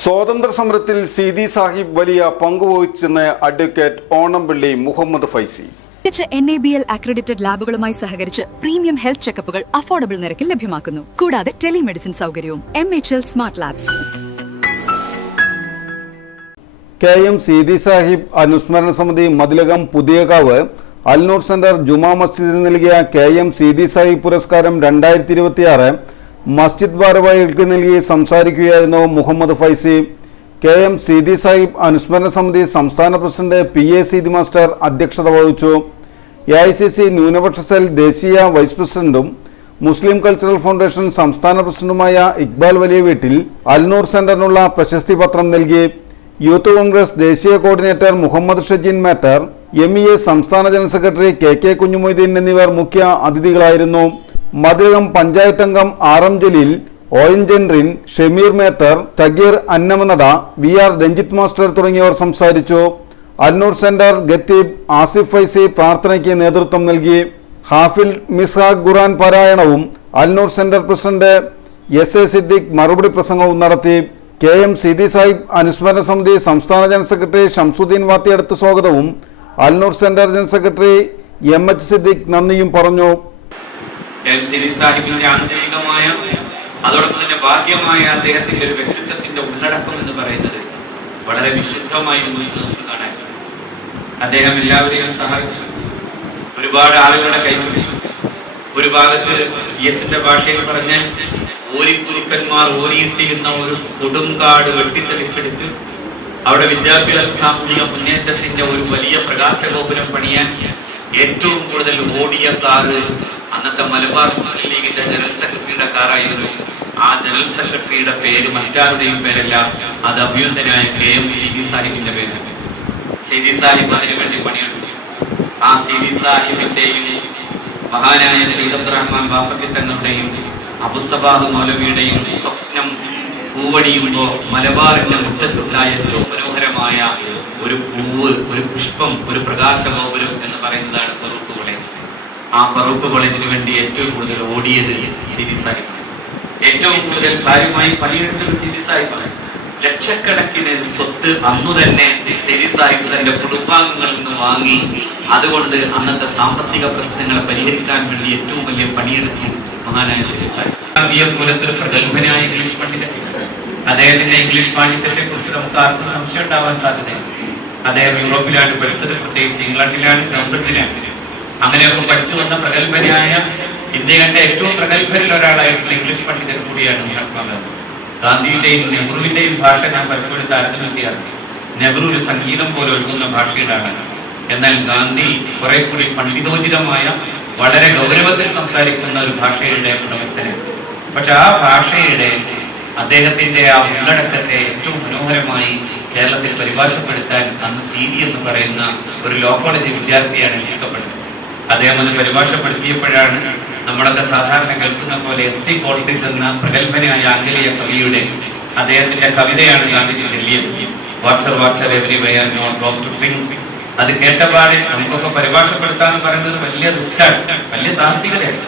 സ്വാതന്ത്ര്യ സമരത്തിൽ സീതി സാഹിബ് വലിയ പങ്കുവഹിച്ചെന്ന് advocate Onampilly Muhammad Faizy. NABL accredited ലാബുകളുമായി സഹകരിച്ച് പ്രീമിയം ഹെൽത്ത് ചെക്കപ്പുകൾ അഫോർഡബിൾ നിരക്കിൽ ലഭ്യമാക്കുന്നു. കൂടാതെ ടെലിമെഡിസിൻ സൗകര്യവും. MHL smart labs. KM Seethi Sahib അനുസ്മരണ സമിതി മതിലകം പുതിയകാവ് അൽനൂർ സെന്റർ ജുമാ മസ്ജിദിന് നൽകിയ KM സീതി സാഹിബ് പുരസ്കാരം 2026 മസ്ജിദ് ഭാരവാഹികൾക്ക് നൽകി സംസാരിക്കുകയായിരുന്നു മുഹമ്മദ് ഫൈസി. KM സീതി സാഹിബ് അനുസ്മരണ സമിതി സംസ്ഥാന പ്രസിഡന്റ് PA സീതി മാസ്റ്റർ അധ്യക്ഷത വഹിച്ചു. AICC ന്യൂനപക്ഷ സെൽ ദേശീയ വൈസ് പ്രസിഡന്റും മുസ്ലിം കൾച്ചറൽ ഫൗണ്ടേഷൻ സംസ്ഥാന പ്രസിഡന്റുമായ ഇക്ബാൽ വലിയ വീട്ടിൽ അൽനൂർ സെന്ററിനുള്ള പ്രശസ്തി പത്രം നൽകി. യൂത്ത് കോൺഗ്രസ് ദേശീയ കോർഡിനേറ്റർ മുഹമ്മദ് ഷജീൻ മേത്തർ, MEA സംസ്ഥാന ജനറൽ സെക്രട്ടറി KK കുഞ്ഞുമൊയ്തീൻ എന്നിവർ മുഖ്യ അതിഥികളായിരുന്നു. മതിലകം പഞ്ചായത്ത് അംഗം RM Jaleel, ON Jenrin, Shameer Methar, Sageer Annamanada, VR Ranjith master തുടങ്ങിയവർ സംസാരിച്ചു. അന്നൂർ സെന്റർ ഖത്തീബ് ആസിഫ് ഫൈസി പ്രാർത്ഥനയ്ക്ക് നേതൃത്വം നൽകി. ഹാഫിൽ മിസ്ഹാഖ് ഖുർആൻ പാരായണവും അന്നൂർ സെന്റർ പ്രസിഡന്റ് SA സിദ്ദിഖ് മറുപടി പ്രസംഗവും നടത്തി. KM സീതി സാഹിബ് അനുസ്മരണ സമിതി സംസ്ഥാന ജനറൽ സെക്രട്ടറി ഷംസുദ്ദീൻ വാത്തിയടുത്ത് സ്വാഗതവും Al Noor centre general secretary MH Siddique നന്ദിയും പറഞ്ഞു. KM സീതി സാഹിബിന്റെ ആന്തരികമായ അതോടൊപ്പം തന്നെ ബാഹ്യമായ അദ്ദേഹത്തിന്റെ ഒരു വ്യക്തിത്വത്തിന്റെ ഉള്ളടക്കം എന്ന് പറയുന്നത് വളരെ വിശുദ്ധമായിരുന്നു എന്ന് നമുക്ക് കാണാൻ. അദ്ദേഹം എല്ലാവരെയും സഹായിച്ചു, ഒരുപാട് ആളുകളുടെ കൈപിടിച്ചു. ഒരു ഭാഗത്ത് CHന്റെ ഭാഷയിൽ പറഞ്ഞാൽ ഓരിക്കുരുക്കന്മാർ ഓരിയിട്ടിരുന്ന ഒരു കൊടുങ്കാട് വെട്ടിത്തെളിച്ചെടുത്ത് അവിടെ വിദ്യാഭ്യാസ സാമൂഹിക മുന്നേറ്റത്തിന്റെ ഒരു വലിയ പ്രകാശഗോപുരം പണിയാൻ ഏറ്റവും കൂടുതൽ ഓടിയ കാറ് അന്നത്തെ മലബാർ മുസ്ലിം ലീഗിന്റെ ജനറൽ സെക്രട്ടറിയുടെ കാറായിരുന്നു. ആ ജനറൽ സെക്രട്ടറിയുടെ പേര് മറ്റാരുടെയും പേരല്ല, അത് അഭിനന്ദനായ KM സീതി സാഹിബിന്റെ പേര്. സീതി സാഹിബ് അതിനു വേണ്ടി പണിയെടുത്തു. ആ സീതി സാഹിബിന്റെയും മഹാനായ സയ്യിദ് അബ്ദുറഹ്മാൻ ബാഫഖി തങ്ങളുടെയും അബുസബാദ് മൗലവിയുടെയും സ്വപ്നം പൂവണിയുമ്പോൾ മലബാറിന്റെ മുറ്റത്തുണ്ടായ ഏറ്റവും മനോഹരമായ ഒരു പൂവ്, ഒരു പുഷ്പം, ഒരു പ്രകാശഗോപുരം എന്ന് പറയുന്നതാണ് ഫറൂഖ് കോളേജ്. ആ ഫറൂഖ് കോളേജിന് വേണ്ടി ഏറ്റവും കൂടുതൽ ഓടിയത് സീതി സാഹിബ്, ഏറ്റവും കൂടുതൽ കാര്യമായി പണിയെടുത്തത് സീതി സാഹിബ്. ലക്ഷക്കണക്കിന് സ്വത്ത് അന്നു തന്നെ സീതി സാഹിബ് തന്റെ കുടുംബാംഗങ്ങളിൽ നിന്ന് വാങ്ങി. അതുകൊണ്ട് അന്നത്തെ സാമ്പത്തിക പ്രശ്നങ്ങളെ പരിഹരിക്കാൻ വേണ്ടി ഏറ്റവും വലിയ പണിയെടുത്തു മഹാനായ സീതി സാഹിബ്. പോലത്തെ പ്രഗത്ഭനായ ഇംഗ്ലീഷ് പണ്ഡിതൻ. അദ്ദേഹത്തിന്റെ ഇംഗ്ലീഷ് പാണ്ഡിത്യത്തെ കുറിച്ച് നമുക്ക് ആർക്കും സംശയം ഉണ്ടാവാൻ സാധ്യതയില്ല. അദ്ദേഹം യൂറോപ്പിലാണ് പഠിച്ചത്, പ്രത്യേകിച്ച് ഇംഗ്ലണ്ടിലാണ്, കേംബ്രിഡ്ജിലാണ്. അങ്ങനെയൊക്കെ പഠിച്ചു വന്ന പ്രഗത്ഭനായ ഇന്ത്യ കണ്ട ഏറ്റവും പ്രഗത്ഭരിൽ ഒരാളായിട്ടുള്ള ഇംഗ്ലീഷ് പണ്ഡിതൻ കൂടിയാണ് മഹാത്മാഗാന്ധി. ഗാന്ധിയുടെയും നെഹ്റുവിന്റെയും ഭാഷ ഞാൻ പലപ്പോഴും താരതമ്യം ചെയ്യാറുണ്ട്. നെഹ്റു ഒരു സംഗീതം പോലെ ഒഴുകുന്ന ഭാഷയുടെ ആളാണ്. എന്നാൽ ഗാന്ധി കുറെ കൂടി പണ്ഡിതോചിതമായ വളരെ ഗൗരവത്തിൽ സംസാരിക്കുന്ന ഒരു ഭാഷയുടെ ഉടമസ്ഥനാണ്. പക്ഷെ ആ ഭാഷയുടെ അദ്ദേഹത്തിന്റെ ആ ഉള്ളടക്കത്തെ ഏറ്റവും മനോഹരമായി കേരളത്തിൽ പരിഭാഷപ്പെടുത്താൻ അന്ന് സീതി എന്ന് പറയുന്ന ഒരു ലോ കോളേജ് വിദ്യാർത്ഥിയാണ് ഏൽപ്പിക്കപ്പെട്ടത്. അദ്ദേഹം അത് പരിഭാഷപ്പെടുത്തിയപ്പോഴാണ് നമ്മളൊക്കെ സാധാരണ കേൾക്കുന്ന പോലെ ST കോൾട്ടിച്ച് എന്ന പ്രഗത്ഭനായ ആംഗലേയ കവിയുടെ അദ്ദേഹത്തിന്റെ കവിതയാണ് ഗാന്ധിജി ചൊല്ലിയത്. Watcher watcher everywhere not wrong to think. അത് കേട്ടപാടെ നമുക്കൊക്കെ പരിഭാഷപ്പെടുത്താന്ന് പറയുന്നത് വലിയ റിസ്ക്കാണ്, വലിയ സാഹസികതയാണ്.